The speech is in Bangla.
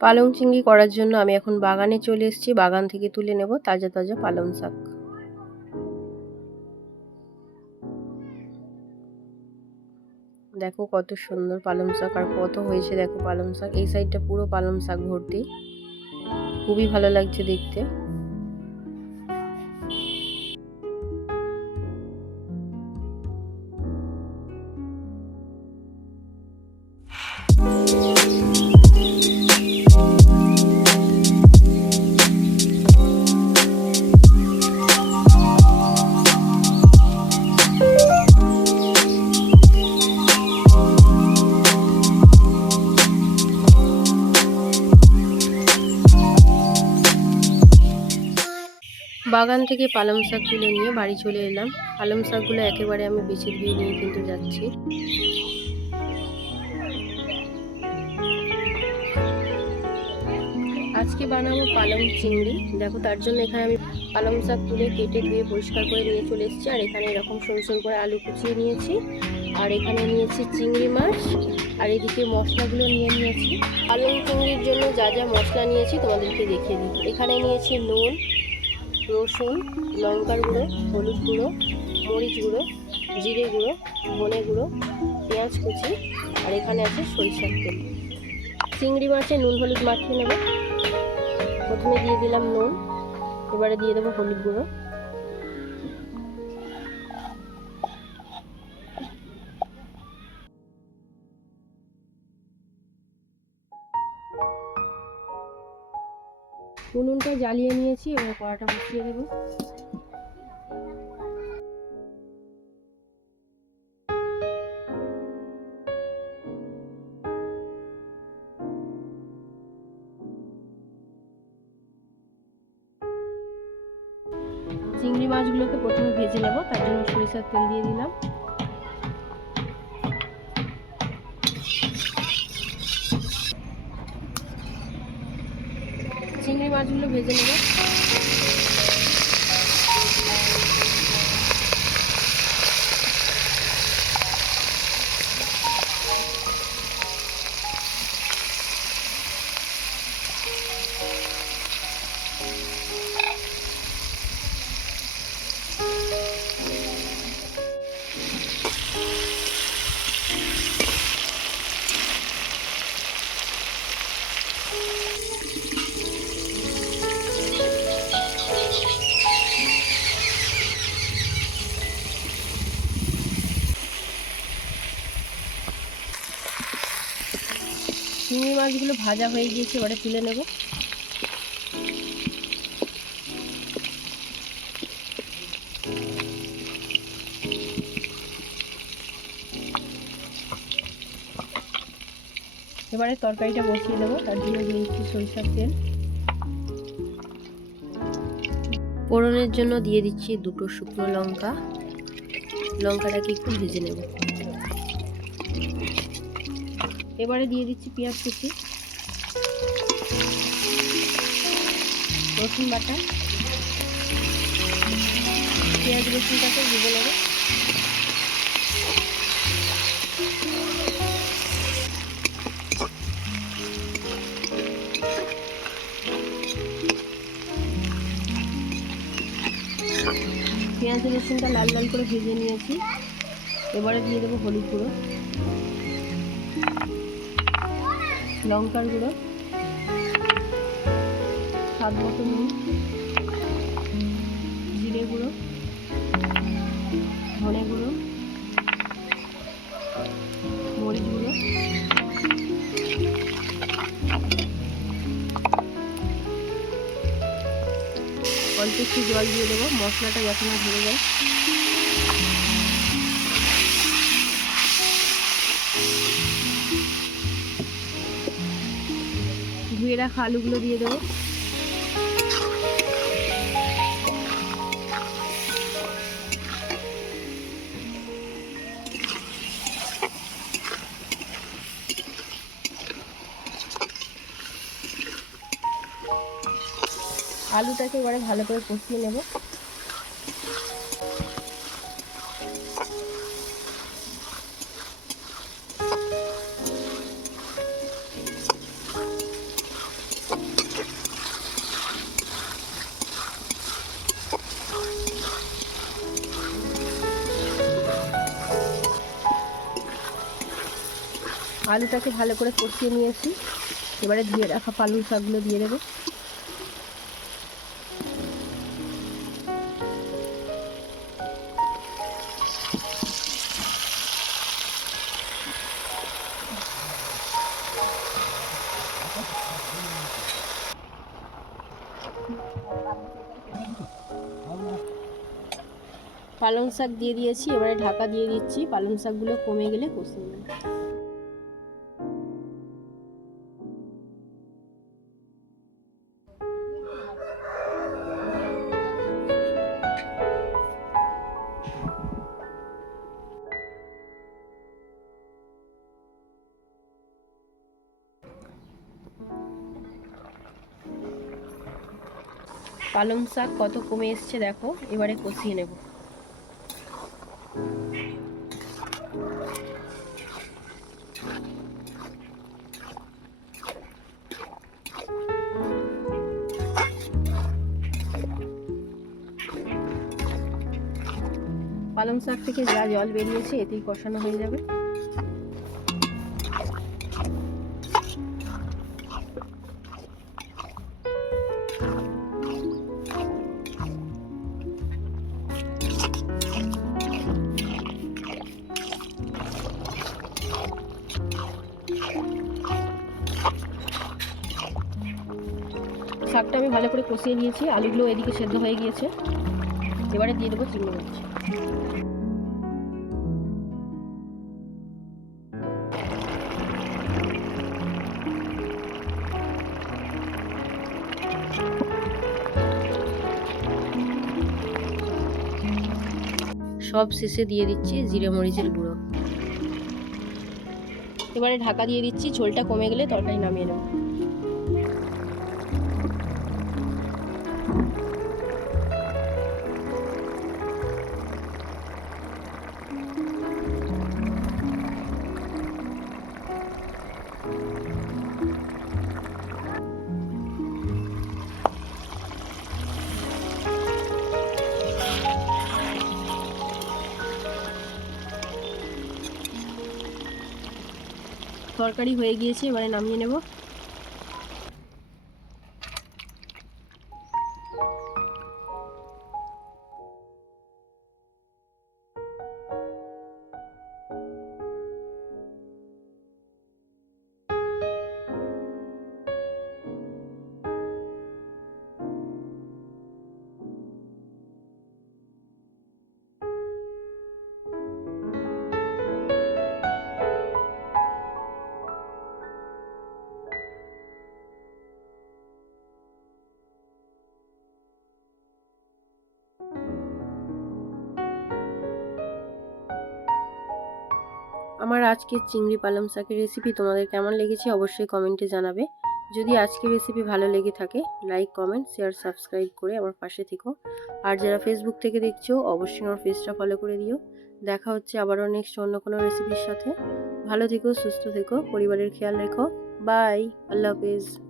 পালং চিংড়ি করার জন্য আমি এখন বাগানে চলে এসেছি। বাগান থেকে তুলে নেব তাজা তাজা পালং শাক। দেখো কত সুন্দর পালং শাক আর কত হয়েছে দেখো পালং শাক। এই সাইডটা পুরো পালং শাক ভর্তি। খুবই ভালো লাগছে দেখতে। বাগান থেকে পালং শাক তুলে নিয়ে বাড়ি চলে এলাম। পালং শাকগুলো একেবারে আমি বেছে দিয়ে নিয়ে কিন্তু যাচ্ছি। আজকে বানাবো পালং চিংড়ি। দেখো, তার জন্য এখানে আমি পালং শাক তুলে কেটে ধুয়ে পরিষ্কার করে নিয়ে চলে এসেছি। আর এখানে এরকম সরু সরু করে আলু কুচিয়ে নিয়েছি। আর এখানে নিয়েছি চিংড়ি মাছ। আর এদিকে মশলাগুলো নিয়ে নিয়েছি। পালং চিংড়ির জন্য যা যা মশলা নিয়েছি তোমাদেরকে দেখিয়ে দিই। এখানে নিয়েছি নুন রসুন, লঙ্কার গুঁড়ো, হলুদ গুঁড়ো, মরিচ গুঁড়ো, জিরে গুঁড়ো, ধনে গুঁড়ো, পেঁয়াজ কুচি, আর এখানে আছে সরিষার তেল। চিংড়ি মাছে নুন হলুদ মাখিয়ে নেব। প্রথমে দিয়ে দিলাম নুন, এবারে দিয়ে দেবো হলুদ গুঁড়ো। উনুনটা জ্বালিয়ে নিয়েছি, এবার কড়াটা বসিয়ে দেবো। চিংড়ি মাছগুলোকে প্রথমে ভেজে নেব, তার জন্য সরিষার তেল দিয়ে দিলাম। মাছগুলো ভেজে নেব। চিংড়ি মাছগুলো ভাজা হয়ে গিয়েছে, এবারে তুলে নেব। এবারে তরকারিটা বসিয়ে দেবো তার জন্য দিয়ে দিচ্ছি সরিষার তেল। ফোড়নের জন্য দিয়ে দিচ্ছি দুটো শুকনো লঙ্কা। লঙ্কাটাকে একটু ভেজে নেব। এবারে দিয়ে দিচ্ছি পেঁয়াজ কুচি। রসুন বাটা। পেঁয়াজ রসুনটাকে ভেজে নেব। পেঁয়াজ রসুনটা লাল লাল করে ভেজে নিয়েছি। এবারে দিয়ে দেবো হলুদ গুঁড়ো। লঙ্কার গুঁড়ো স্বাদ মতো নুন, জিরে গুঁড়ো, ধনে গুঁড়ো, মরিচ গুঁড়ো, অল্প একটু জল দিয়ে দেবো, মশলাটা যখন ধরে যায় ধুয়ে রাখা আলুগুলো দিয়ে দেবো। আলুটাকে এবারে ভালো করে কষিয়ে নেব। আলুটাকে ভালো করে কষিয়ে নিয়েছি। এবারে ধুয়ে রাখা পালং শাকগুলো দিয়ে দেবো। পালং শাক দিয়ে দিয়েছি, এবারে ঢাকা দিয়ে দিচ্ছি। পালং শাকগুলো কমে গেলে কষিয়ে নেব। পালং শাক কত কমে এসছে দেখো, এবারে কষিয়ে নেব। পালং শাক থেকে যা জল বেরিয়েছে, এতেই কষানো হয়ে যাবে। শাকটা আমি ভালো করে কষিয়ে নিয়েছি, আলুগুলো এদিকে সেদ্ধ হয়ে গিয়েছে। এবারে দিয়ে দেবো চিংড়ি মাছ। সব শেষে দিয়ে দিচ্ছি জিরে মরিচের গুঁড়ো। এবারে ঢাকা দিয়ে দিচ্ছি, ঝোলটা কমে গেলে তরকারি নামিয়ে নেব। তরকারি হয়ে গিয়েছে এবারে নামিয়ে নেব। আমার আজকের চিংড়ি পালং শাকের রেসিপি তোমাদের কেমন লেগেছে অবশ্যই কমেন্টে জানাবে। যদি আজকের রেসিপি ভালো লেগে থাকে লাইক কমেন্ট শেয়ার সাবস্ক্রাইব করে আমার পাশে থেকো। আর যারা ফেসবুক থেকে দেখছ, অবশ্যই আমার পেজটা ফলো করে দিও। দেখা হচ্ছে আবারও নেক্সট অন্য কোনো রেসিপির সাথে। ভালো থেকো, সুস্থ থেকো, পরিবারের খেয়াল রেখো। বাই আল্লাহ হাফেজ।